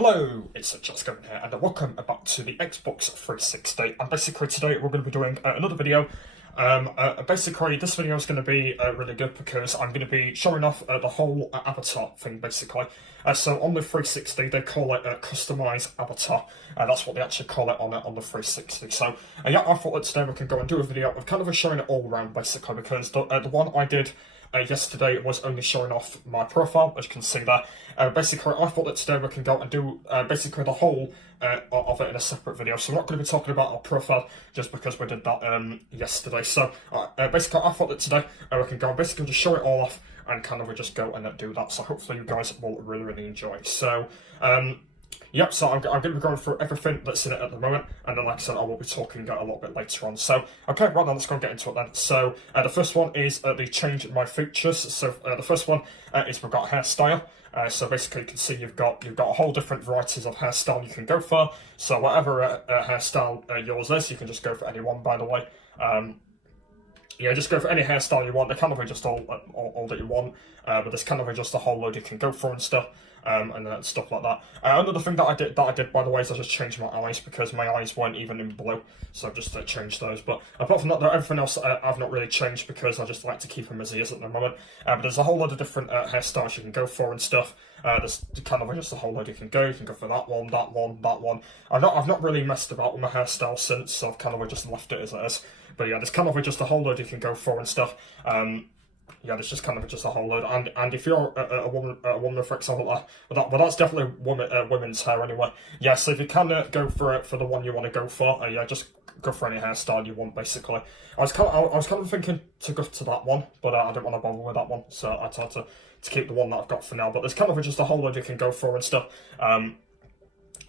Hello, it's Justin here, and welcome back to the Xbox 360. And basically today we're going to be doing another video. Basically this video is going to be really good because I'm going to be showing off the whole avatar thing, basically. So on the 360 they call it Customise avatar. That's what they actually call it on the 360. So yeah, I thought that today we can go and do a video of kind of showing it all around, basically, because the one I did yesterday was only showing off my profile, as you can see there. Basically, I thought that today we can go and do basically the whole of it in a separate video. So we're not going to be talking about our profile just because we did that yesterday. So basically, I thought that today we can go and basically just show it all off and kind of just go and do that. So hopefully you guys will really enjoy. So yep, so I'm going to be going through everything that's in it at the moment, and then, like I said, I will be talking a little bit later on. So, okay, right now, let's go and get into it then. So, the first one is the change my features. So, the first one is we've got hairstyle. So basically, you can see you've got a whole different varieties of hairstyle you can go for. So whatever hairstyle yours is, you can just go for any one, by the way. Yeah, just go for any hairstyle you want. They're kind of just all that you want, but there's kind of just a whole load you can go for and stuff, and then stuff like that. Another thing that I did, by the way, is I just changed my eyes because my eyes weren't even in blue, so I've just changed those. But apart from that, everything else I've not really changed because I just like to keep them as is at the moment. But there's a whole lot of different hairstyles you can go for and stuff. There's kind of just a whole load you can go. You can go for that one, that one, that one. I've not really messed about with my hairstyle since, so I've kind of just left it as it is. But yeah, there's kind of just a whole load you can go for and stuff. Yeah, there's just kind of just a whole load. And if you're a woman, for example, but that's definitely women's hair anyway. Yeah, so if you can go for the one you want to go for, yeah, just go for any hairstyle you want, basically. I was kind of thinking to go to that one, but I didn't want to bother with that one, so I tried to keep the one that I've got for now. But there's kind of just a whole load you can go for and stuff.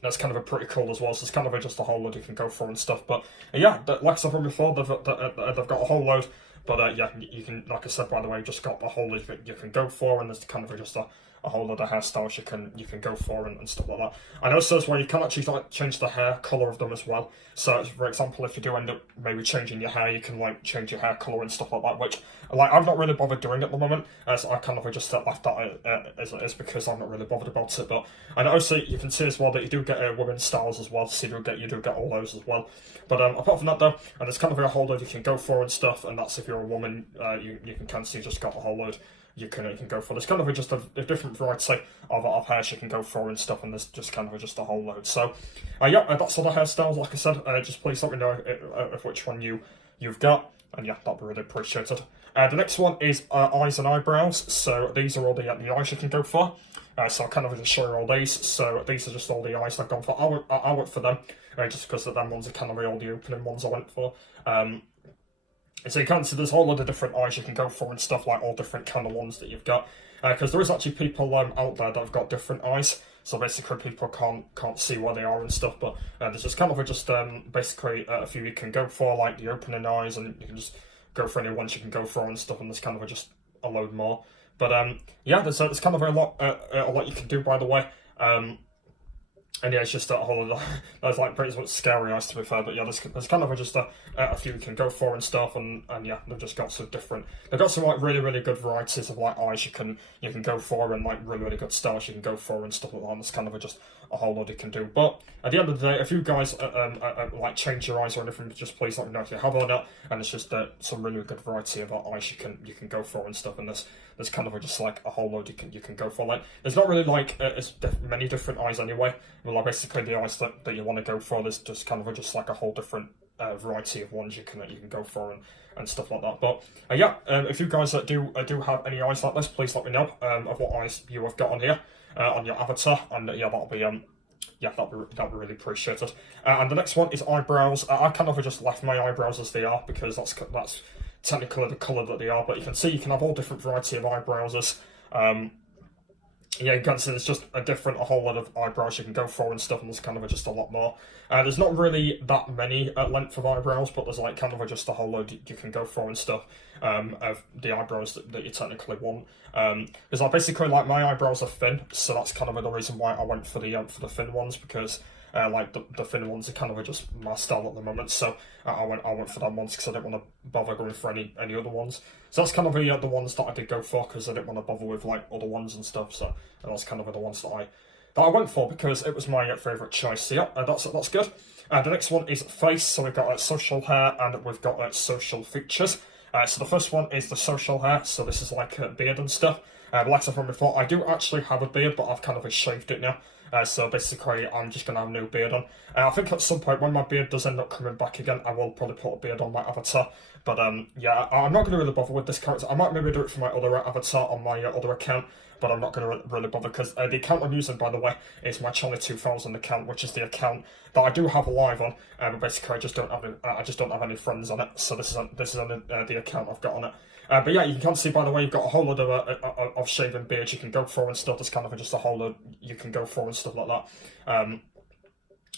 That's kind of a pretty cool as well. So it's kind of just a whole load you can go for and stuff. But yeah, like I said from before, they've got a whole load. But yeah, you can, like I said, by the way, just got a whole load you can go for, and there's kind of just a whole lot of hairstyles you can go for and stuff like that. And also as well, you can actually change the hair colour of them as well. So for example, if you do end up maybe changing your hair, you can change your hair colour and stuff like that, which I've not really bothered doing at the moment, so I kind of just left that as it is because I'm not really bothered about it. But and also you can see as well that you do get women's styles as well, so you do get all those as well. But apart from that though, and there's kind of a whole load you can go for and stuff, and that's if you're a woman, you can kind of see just got a whole load you can go for. There's kind of just a different variety of hairs you can go for and stuff, and there's just kind of just a whole load. So yeah, that's all the hairstyles. Like I said, just please let me know if which one you've got, and yeah, that'd be really appreciated. The next one is eyes and eyebrows. So these are all the eyes you can go for. So I'll kind of just show you all these. So these are just all the eyes I've gone for. I went for them just because them ones are kind of all the opening ones I went for. So you can see there's a whole lot of different eyes you can go for and stuff, like all different kind of ones that you've got. Because there is actually people out there that have got different eyes. So basically people can't see where they are and stuff. But there's just kind of basically a few you can go for, like the opening eyes, and you can just go for any ones you can go for and stuff. And there's kind of just a load more. But yeah, there's kind of a lot you can do, by the way. And yeah, it's just a whole lot. There's pretty much scary eyes, to be fair. But yeah, there's kind of just a few you can go for and stuff, and yeah, they've just got some different. They've got some really good varieties of eyes you can go for, and really good styles you can go for and stuff like that. And there's kind of just a whole lot you can do. But at the end of the day, if you guys change your eyes or anything, just please let me know if you have or not. And it's just some really good variety of eyes you can go for and stuff. And there's kind of just a whole load you can go for. There's not really as many different eyes anyway. Well, basically the eyes that you want to go for, there's just kind of just a whole different variety of ones you can go for and stuff like that. But yeah, if you guys do have any eyes like this, please let me know of what eyes you have got on here on your avatar, and yeah, that'll be yeah, that'd be really appreciated. And the next one is eyebrows. I kind of just left my eyebrows as they are because that's technically the colour that they are. But you can see you can have all different variety of eyebrows. Yeah, you can see there's just a whole lot of eyebrows you can go for and stuff, and there's kind of just a lot more. There's not really that many length of eyebrows, but there's kind of just a whole load you can go for and stuff of the eyebrows that you technically want. Because basically my eyebrows are thin, so that's kind of the reason why I went for the thin ones, because the thin ones are kind of just my style at the moment. So I went for them ones because I didn't want to bother going for any other ones. So that's kind of the ones that I did go for because I didn't want to bother with other ones and stuff. So that's kind of the ones that that I went for because it was my favourite choice. So yeah, that's good. The next one is face. So we've got social hair and we've got social features. So the first one is the social hair. So this is like beard and stuff. Like I said from before, I do actually have a beard, but I've kind of shaved it now. So basically, I'm just going to have a new beard on. I think at some point, when my beard does end up coming back again, I will probably put a beard on my avatar. But yeah, I'm not going to really bother with this character. I might maybe do it for my other avatar on my other account, but I'm not going to really bother because the account I'm using, by the way, is my Charlie 2000 account, which is the account that I do have live on. But basically, I just don't have any friends on it. So this is on the account I've got on it. But yeah, you can see, by the way, you've got a whole lot of shaving beards you can go for and stuff. There's kind of just a whole load you can go for and stuff like that.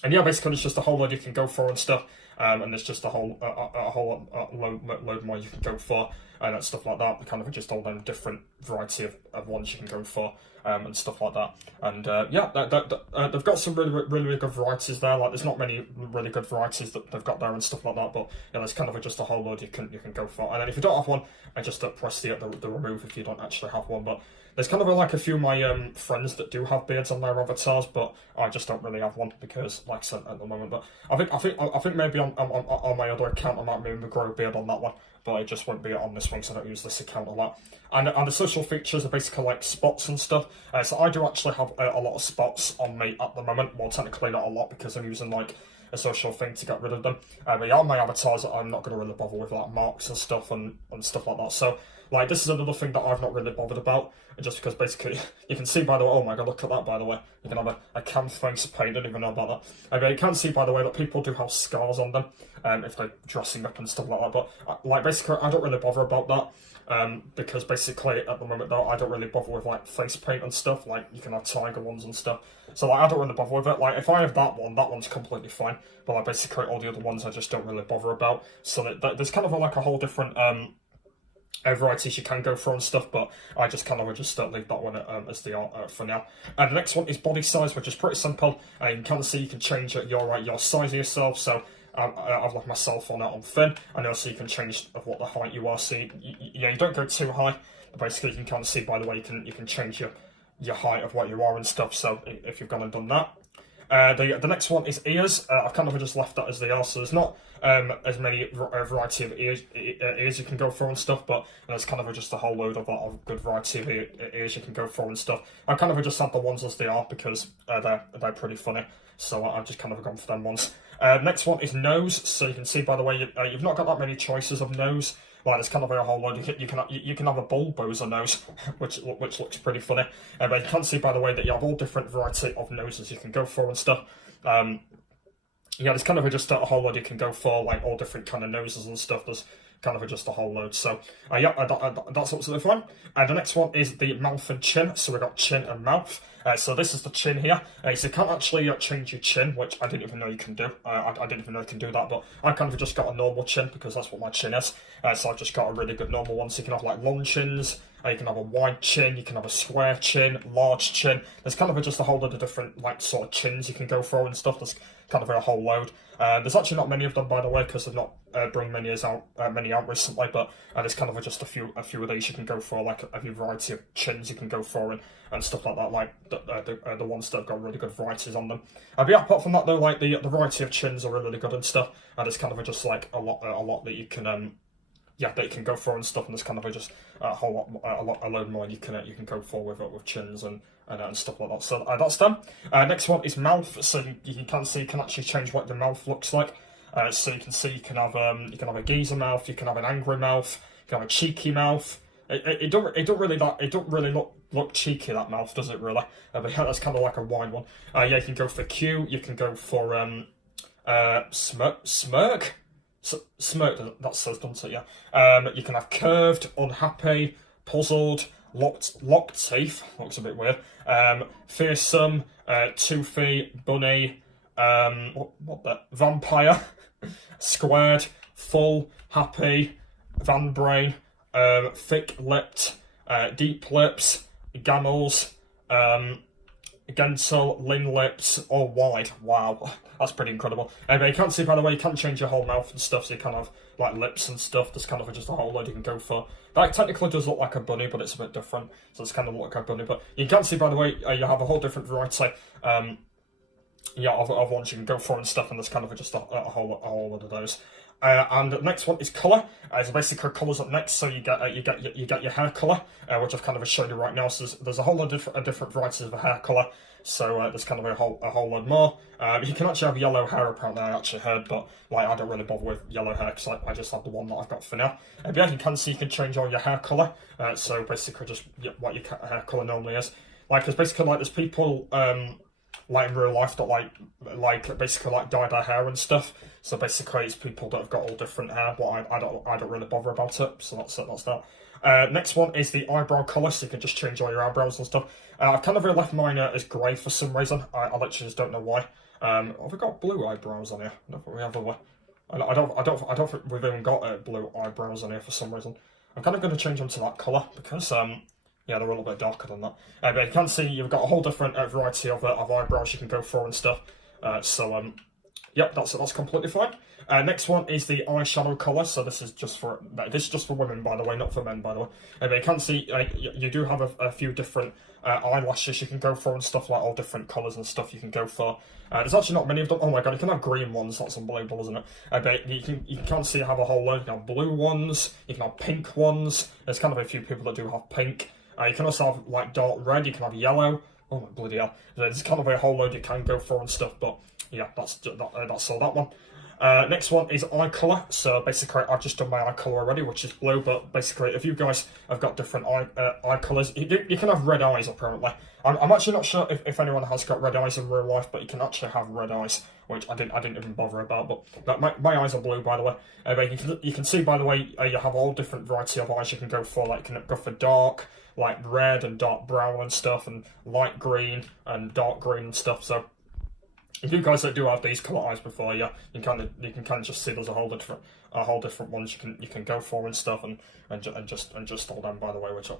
And yeah, basically it's just a whole load you can go for and stuff. And there's just a whole load more you can go for and stuff like that. Kind of just all them different variety of ones you can go for and stuff like that. And yeah, they've got some really good varieties there. Like there's not many really good varieties that they've got there and stuff like that. But yeah, there's kind of just a whole load you can go for. And then if you don't have one, I just press the remove if you don't actually have one. But there's kind of like a few of my friends that do have beards on their avatars, but I just don't really have one because, like I said, at the moment. But I think maybe on my other account I might maybe grow a beard on that one, but it just won't be on this one because I don't use this account a lot. And the social features are basically like spots and stuff. So I do actually have a lot of spots on me at the moment. Well, technically not a lot because I'm using like a social thing to get rid of them. But yeah, on my avatars, I'm not going to really bother with like marks and stuff and stuff like that. So like this is another thing that I've not really bothered about, just because basically you can see, by the way, oh my god, look at that, by the way, you can have a cam face paint. I didn't even know about that. You can see, by the way, that people do have scars on them if they're dressing up and stuff like that, but like basically I don't really bother about that because basically at the moment though I don't really bother with like face paint and stuff. Like you can have tiger ones and stuff, so like I don't really bother with it. Like if I have that one's completely fine, but like basically all the other ones I just don't really bother about. So there's kind of like a whole different varieties you can go for and stuff, but I just kind of just leave that one as they are for now. And the next one is body size, which is pretty simple. You can kind of see you can change your size of yourself. So I've left myself on thin, and also you can change of what the height you are. So you don't go too high. Basically, you can kind of see, by the way, you can change your height of what you are and stuff. So if you've gone and done that. The next one is ears. I've kind of just left that as they are, so there's not as many variety of ears you can go for and stuff, but there's kind of just a whole load of good variety of ears you can go for and stuff. I kind of just had the ones as they are because they're pretty funny, so I've just kind of gone for them ones. Next one is nose. So you can see, by the way, you've not got that many choices of nose. Like there's kind of a whole load. You can have a bulbozer nose, which looks pretty funny. But you can see, by the way, that you have all different variety of noses you can go for and stuff. Yeah, there's kind of just a whole load you can go for, like all different kind of noses and stuff. There's kind of just a whole load. So yeah, that's absolutely fine. And the next one is the mouth and chin. So we've got chin and mouth. So this is the chin here. So you can't actually change your chin, which I didn't even know you can do. I didn't even know you can do that, but I kind of just got a normal chin because that's what my chin is. So I've just got a really good normal one. So you can have like long chins, you can have a wide chin, you can have a square chin, large chin. There's kind of just a whole load of different like sort of chins you can go for and stuff. There's kind of a whole load. There's actually not many of them, by the way, because they've not brought many out recently. But there's kind of just a few of these you can go for, like a variety of chins you can go for and stuff like that. Like the ones that have got really good varieties on them. But yeah, apart from that though, like the variety of chins are really good and stuff. And it's kind of just like a lot that you can that you can go for and stuff. And there's kind of just a load more you can go for with chins and stuff like that. So that's done. Next one is mouth. So you can see you can actually change what the mouth looks like. So you can see you can have a geezer mouth, you can have an angry mouth, you can have a cheeky mouth. It don't really look cheeky, that mouth, does it really? But yeah, that's kind of like a wide one. Yeah, you can go for Q. You can go for smirk. Smirk, that says, doesn't it? Yeah. You can have curved, unhappy, puzzled, locked teeth. Looks a bit weird. Fearsome, toothy, bunny. What the vampire, squared, full, happy, van brain, thick lipped, deep lips, gamels, gentle, lean lips, or wide. Wow, that's pretty incredible. But you can't see, by the way, you can change your whole mouth and stuff, so you can have like lips and stuff. There's kind of just a whole load you can go for. That technically does look like a bunny, but it's a bit different. So it's kind of look like a bunny. But you can see, by the way, you have a whole different variety. Of ones you can go for and stuff, and there's kind of just a whole lot of those. And the next one is colour. So basically, colours up next. So you get your hair colour, which I've kind of shown you right now. So there's a whole lot of different varieties of hair colour. So there's kind of a whole lot more. You can actually have yellow hair. Apparently, I actually heard, but like I don't really bother with yellow hair because I just have the one that I've got for now. But yeah, you can see you can change all your hair colour. So basically, just what your hair colour normally is. Like, there's basically like there's people like in real life that like basically like dye their hair and stuff. So basically it's people that have got all different hair, but I don't really bother about it. So that's that. Next one is the eyebrow colour, so you can just change all your eyebrows and stuff. I've kind of left mine as grey for some reason. I literally just don't know why. Have we got blue eyebrows on here? I don't think we have a. I don't think we've even got blue eyebrows on here for some reason. I'm kind of going to change them to that colour because yeah, they're a little bit darker than that. But you can see you've got a whole different variety of eyebrows you can go for and stuff. Yep, that's completely fine. Next one is the eyeshadow colour. So this is just for women, by the way, not for men, by the way. But you can see you do have a few different eyelashes you can go for and stuff, like all different colours and stuff you can go for. There's actually not many of them. Oh my god, you can have green ones. That's unbelievable, isn't it? But you can see you have a whole load. You can have blue ones. You can have pink ones. There's kind of a few people that do have pink. You can also have like dark red, you can have yellow. Oh my bloody hell. There's kind of a whole load you can go for and stuff, but yeah, that's all that one. Next one is eye colour. So basically I've just done my eye colour already, which is blue, but basically if you guys have got different eye colours, you can have red eyes apparently. I'm actually not sure if anyone has got red eyes in real life, but you can actually have red eyes, which I didn't even bother about, but my eyes are blue, by the way. But you can see, by the way, you have all different variety of eyes you can go for. Like you can go for dark, like red and dark brown and stuff, and light green and dark green and stuff. So if you guys that do have these colour eyes before, yeah, you can kind of just see there's a whole different ones you can go for and stuff, and just all them, by the way, which are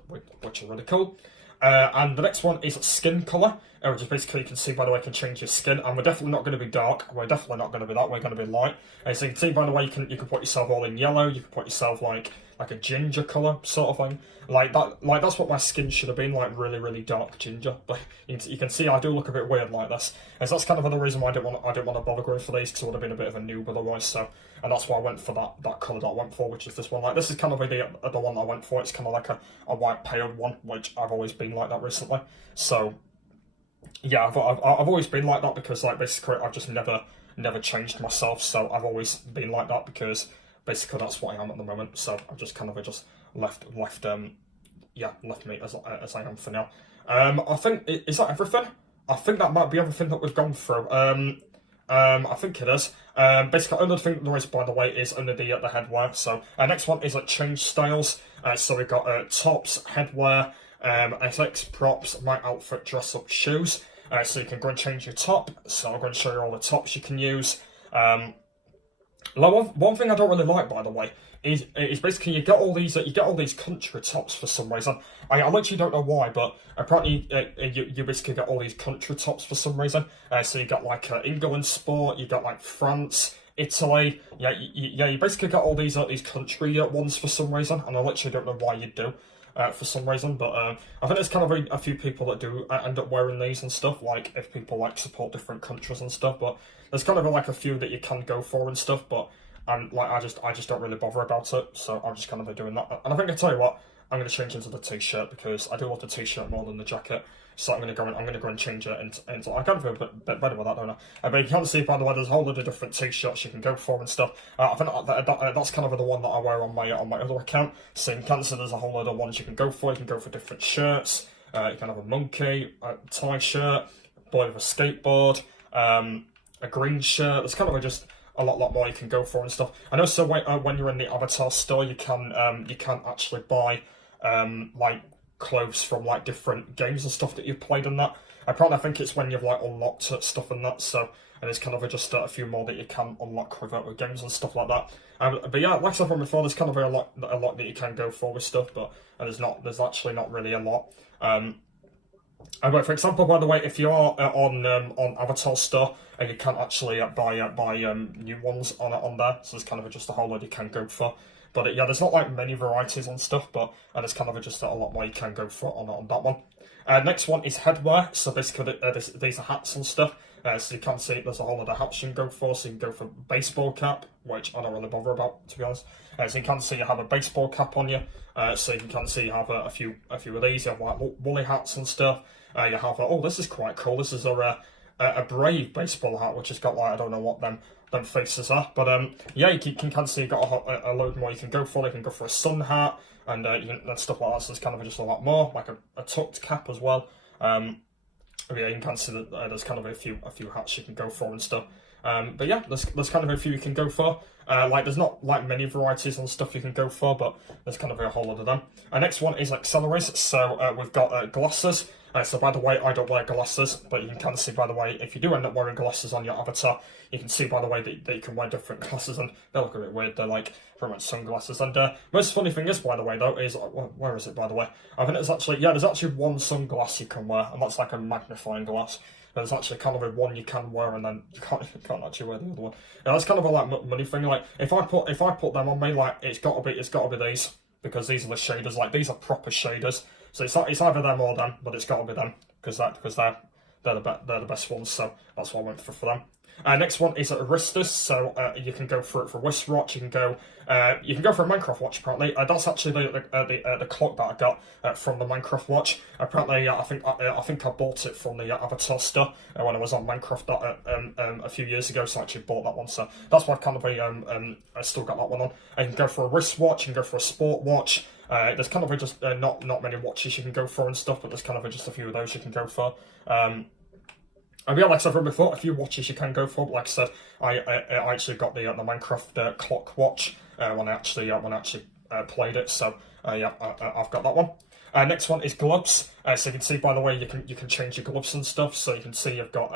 really cool. And the next one is skin colour, which is basically, you can see, by the way, you can change your skin, and we're definitely not going to be dark. We're definitely not going to be that. We're going to be light. So you can see, by the way, you can put yourself all in yellow. You can put yourself like a ginger colour sort of thing, like that. Like that's what my skin should have been, like really dark ginger. But you can see I do look a bit weird like this, and so that's kind of another reason why I didn't want to bother going for these, because it would have been a bit of a noob otherwise. So, and that's why I went for that colour that I went for, which is this one. Like this is kind of the one that I went for. It's kind of like a white pale one, which I've always been like that recently. So yeah, I've always been like that because like basically I've just never changed myself. So I've always been like that because basically that's what I am at the moment. So I've just kind of just left me as I am for now. I think, is that everything? I think that might be everything that we've gone through. I think it is. Basically, another thing there is, by the way, is under the headwear. So next one is change styles. So we've got tops, headwear, SX props, my outfit, dress up, shoes. So you can go and change your top. So I'm going to show you all the tops you can use. One thing I don't really like, by the way, is basically you get all these country tops for some reason. I literally don't know why, but apparently you basically get all these country tops for some reason. So you got like England sport, you got like France, Italy. You basically got all these country ones for some reason, and I literally don't know why you do. For some reason, but I think there's kind of a few people that do end up wearing these and stuff, like if people like support different countries and stuff, but there's kind of like a few that you can go for and stuff, but like I just don't really bother about it, so I'm just kind of doing that. And I think I tell you what, I'm going to change into the t-shirt because I do love the t-shirt more than the jacket. So I'm going to go and change it into I kind of feel a bit better with that, don't I? But you can see, by the way, there's a whole lot of different t-shirts you can go for and stuff. I think that's kind of the one that I wear on my other account. So you can see there's a whole lot of ones you can go for. You can go for different shirts. You can have a monkey, a tie shirt, boy with a skateboard, a green shirt. There's kind of just a lot more you can go for and stuff. And also when you're in the avatar store, you can actually buy like clothes from like different games and stuff that you've played and that. I think it's when you've like unlocked stuff and that. So, and there's kind of just a few more that you can unlock with games and stuff like that. But yeah, like I said before, there's kind of a lot that you can go for with stuff, but there's actually not really a lot. But for example, by the way, if you're on Avatar Store and you can't actually buy new ones on there, so there's kind of just a whole lot you can go for. But yeah, there's not like many varieties on stuff, but there's kind of just a lot more you can go for on that one. Next one is headwear. So basically, these are hats and stuff. So you can see there's a whole lot of hats you can go for. So you can go for baseball cap, which I don't really bother about, to be honest. So you can see you have a baseball cap on you. So you can see you have a few of these. You have like woolly hats and stuff. You have oh, this is quite cool. This is a Brave baseball hat, which has got like I don't know what them faces are, but yeah, you can see you got a load more you can go for. You can go for a sun hat and and stuff like that. So there's kind of just a lot more, like a tucked cap as well. Yeah, you can see that there's kind of a few hats you can go for and stuff. But yeah, there's kind of a few you can go for. Like there's not like many varieties on stuff you can go for, but there's kind of a whole lot of them. Next one is accessories. So we've got glasses. So by the way, I don't wear glasses, but you can see by the way, if you do end up wearing glasses on your avatar, you can see by the way that you can wear different glasses, and they look a bit weird. They're like pretty much sunglasses. And most funny thing is, by the way, though, is where is it? By the way, I think it's actually there's actually one sunglass you can wear, and that's like a magnifying glass. There's actually kind of a one you can wear, and then you can't actually wear the other one. And that's kind of a like money thing. Like if I put them on me, like it's got to be these, because these are the shaders. Like these are proper shaders. So it's either them or them, but it's got to be them because they're the best ones. So that's why I went for them. Next one is wristers. So you can go for wristwatch. You can go for a Minecraft watch. Apparently, that's actually the clock that I got from the Minecraft watch. Apparently, I think I bought it from the Avatar store when I was on Minecraft a few years ago. So I actually bought that one. So that's why I still got that one on. You can go for a wristwatch. You can go for a sport watch. There's kind of just not many watches you can go for and stuff, but there's kind of just a few of those you can go for. And yeah, like I said before, a few watches you can go for. But like I said, I actually got the Minecraft clock watch when I actually played it. So yeah, I've got that one. Next one is gloves. So you can see by the way you can change your gloves and stuff. So you can see you've got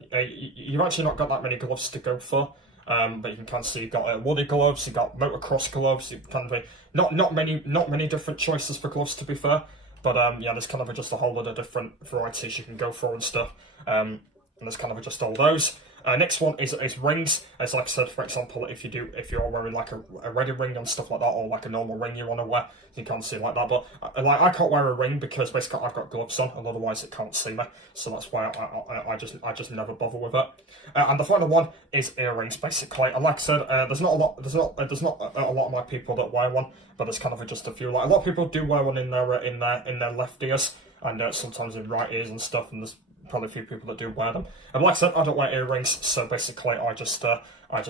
you've actually not got that many gloves to go for. But you can see you've got woolly gloves, you've got motocross gloves. You can be not many different choices for gloves, to be fair. But yeah, there's kind of just a whole lot of different varieties you can go for and stuff. And there's kind of just all those. Next one is rings. As like I said, for example, if you're wearing like a ready ring and stuff like that, or like a normal ring you want to wear, you can't see it like that. But like I can't wear a ring because basically I've got gloves on, and otherwise it can't see me. So that's why I just never bother with it. And the final one is earrings. Basically, and like I said, there's not a lot of my people that wear one, but there's kind of just a few. Like a lot of people do wear one in their left ears, and sometimes in right ears and stuff. And there's probably a few people that do wear them. And like I said, I don't wear earrings, so basically I just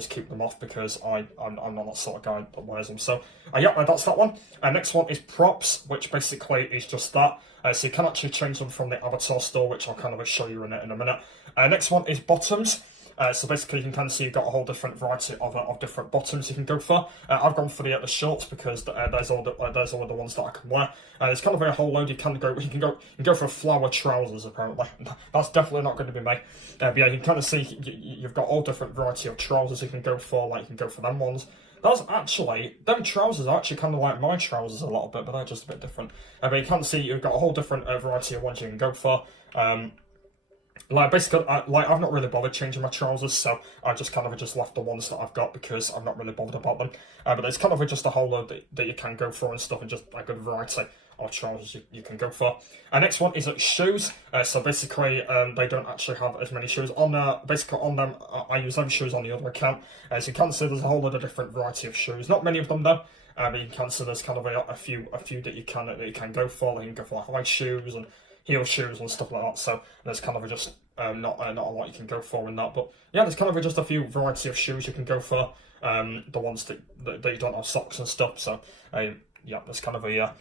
keep them off because I'm not that sort of guy that wears them. So yeah, that's that one. Next one is props, which basically is just that. So you can actually change them from the Avatar store, which I'll kind of show you in a minute. Next one is bottoms. So basically you can kind of see you've got a whole different variety of different bottoms you can go for. I've gone for the shorts because there's all the ones that I can wear. There's kind of a whole load you can go for flower trousers apparently. That's definitely not going to be me. But yeah, you can kind of see you've got all different variety of trousers you can go for. Like you can go for them ones. Them trousers are actually kind of like my trousers a little bit, but they're just a bit different. But you can see you've got a whole different variety of ones you can go for. Like basically, I've not really bothered changing my trousers, so I just kind of just left the ones that I've got because I'm not really bothered about them. But there's kind of just a whole load that you can go for and stuff, and just a good variety of trousers you can go for. Next one is shoes. So basically, they don't actually have as many shoes on there. Basically, on them, I use them shoes on the other account. So you can see there's a whole lot of different variety of shoes. Not many of them though. But you can see there's kind of a few that you can go for. Like you can go for like high shoes and heel shoes and stuff like that. So there's kind of just not a lot you can go for in that. But yeah, there's kind of just a few variety of shoes you can go for. The ones that you don't have socks and stuff. So yeah, there's kind of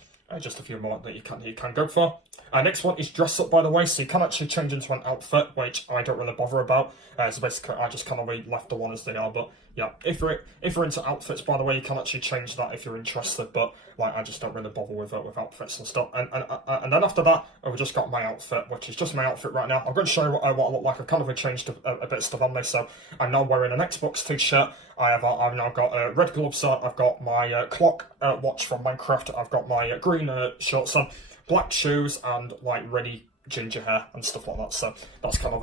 just a few more that you can go for. Next one is dress up, by the way, so you can actually change into an outfit, which I don't really bother about. So basically, I just kind of left the one as they are. But yeah, if you're into outfits, by the way, you can actually change that if you're interested. But like, I just don't really bother with outfits and stuff. And then after that, I've just got my outfit, which is just my outfit right now. I'm going to show you what I look like. I've kind of changed a bit of stuff on me. So I'm now wearing an Xbox t-shirt. I've now got red gloves on. I've got my clock watch from Minecraft. I've got my green shorts on, black shoes, and like ready ginger hair and stuff like that. So that's kind of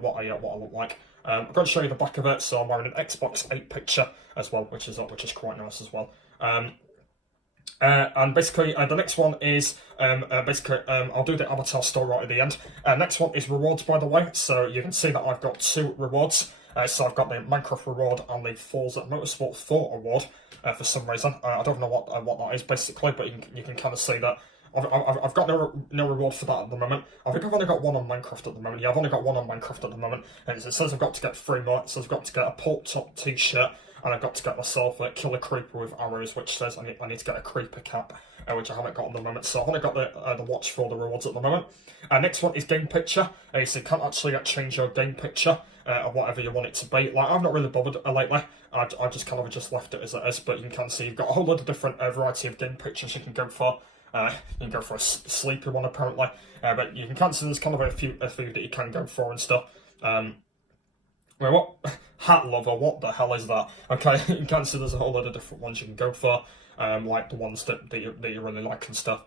what I look like. I'm going to show you the back of it. So I'm wearing an Xbox 8 picture as well, which is quite nice as well. And basically, the next one is I'll do the avatar store right at the end. Next one is rewards, by the way. So you can see that I've got 2 rewards. So I've got the Minecraft reward and the Forza Motorsport 4 award for some reason. I don't know what that is basically, but you can kind of see that I've got no reward for that at the moment. I think I've only got 1 on Minecraft at the moment. Yeah, I've only got 1 on Minecraft at the moment. And it says I've got to get 3 more. It says I've got to get a pork top t-shirt, and I've got to get myself a kill a creeper with arrows, which says I need to get a creeper cap, which I haven't got at the moment. So I've only got the watch for the rewards at the moment. Next one is game picture. So you can't actually change your game picture or whatever you want it to be. Like, I've not really bothered lately. I just kind of just left it as it is. But you can see you've got a whole lot of different variety of game pictures you can go for. You can go for a sleepy one apparently, but you can cancel. There's kind of a few that you can go for and stuff. Well, what hat lover? What the hell is that? Okay, you can see there's a whole lot of different ones you can go for, like the ones that you really like and stuff,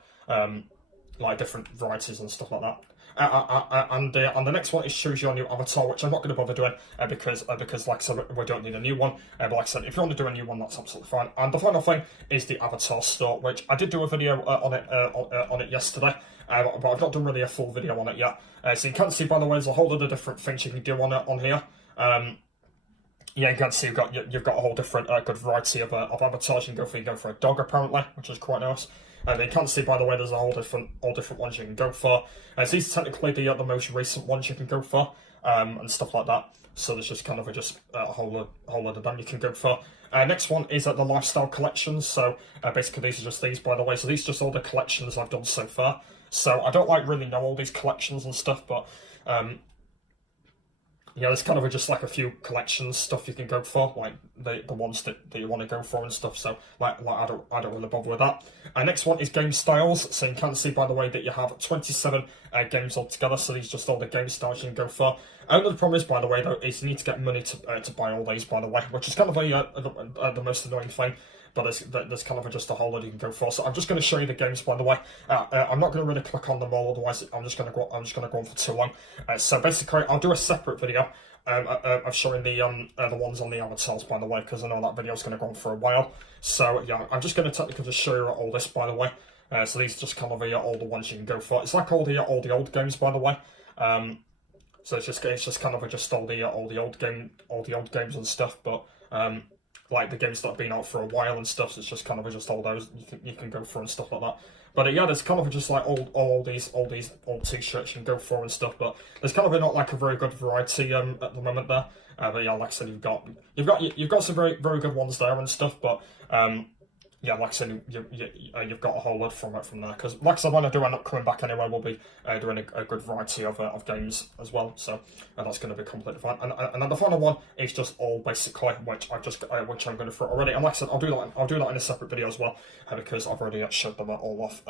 like different varieties and stuff like that. And the next one is choose your new avatar, which I'm not going to bother doing because like I said, we don't need a new one. But like I said, if you want to do a new one, that's absolutely fine. And the final thing is the avatar store, which I did do a video on it yesterday, but I've not done really a full video on it yet. So you can see, by the way, there's a whole lot of different things you can do on here. Yeah, you can see you've got a whole different good variety of avatars. You can go for a dog apparently, which is quite nice. And you can see, by the way, there's all different ones you can go for. So these are technically the most recent ones you can go for, and stuff like that. So there's just kind of a whole lot of them you can go for. Next one is the lifestyle collections. So basically these are just these, by the way. So these are just all the collections I've done so far. So I don't really know all these collections and stuff, but yeah, there's kind of just like a few collections stuff you can go for, like the ones that you want to go for and stuff. So like I don't really bother with that. Next one is game styles. So you can see, by the way, that you have 27 games altogether. So these are just all the game styles you can go for. The problem is, by the way, though, is you need to get money to buy all these, by the way, which is kind of the most annoying thing. But there's kind of just a whole lot you can go for. So I'm just going to show you the games, by the way. I'm not going to really click on them all, otherwise I'm just going to go on for too long. So basically, I'll do a separate video of showing the ones on the avatars, by the way, because I know that video's going to go on for a while. So yeah, I'm just going to technically just show you all this, by the way. So these are just kind of all the ones you can go for. It's like all the old games, by the way. So it's just kind of just all the old games and stuff, but like the games that have been out for a while and stuff. So it's just kind of just all those you can go for and stuff like that. But yeah, there's kind of just like all these old t-shirts you can go for and stuff. But there's kind of not like a very good variety at the moment there. But yeah, like I said, you've got some very good ones there and stuff. But yeah, like I said, you've got a whole lot from there. Because like I said, when I do end up coming back anyway, we'll be doing a good variety of games as well. So that's going to be completely fine. And then the final one is just all basically, which I'm going to throw already. And like I said, I'll do that in a separate video as well, because I've already showed them all off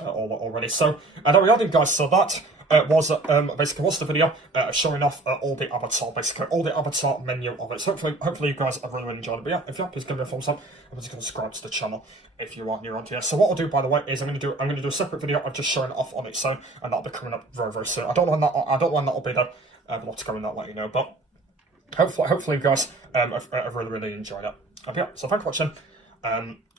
already. So there we are, guys. So that was basically what's the video showing off all the avatar menu of it. So hopefully you guys have really enjoyed it. But yeah, if you are, please give me a thumbs up and please subscribe to the channel if you are new around here. So what I'll do, by the way, is I'm going to do a separate video of just showing it off on its own, and that'll be coming up very soon. I don't know when that'll be though. But I'll have to go in that, let you know. But hopefully you guys have really enjoyed it. Yeah, so thanks for watching.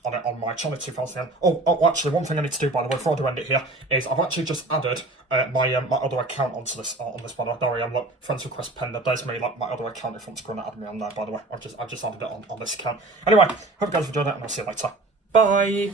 On my channel 2000. Oh, actually, one thing I need to do, by the way, before I do end it here, is I've actually just added my other account onto this by the way. There I am. Look, friends request pinned. There's me, like my other account. If you want to go and add me on there, by the way, I've just added it on this account. Anyway, hope you guys enjoyed it, and I'll see you later. Bye.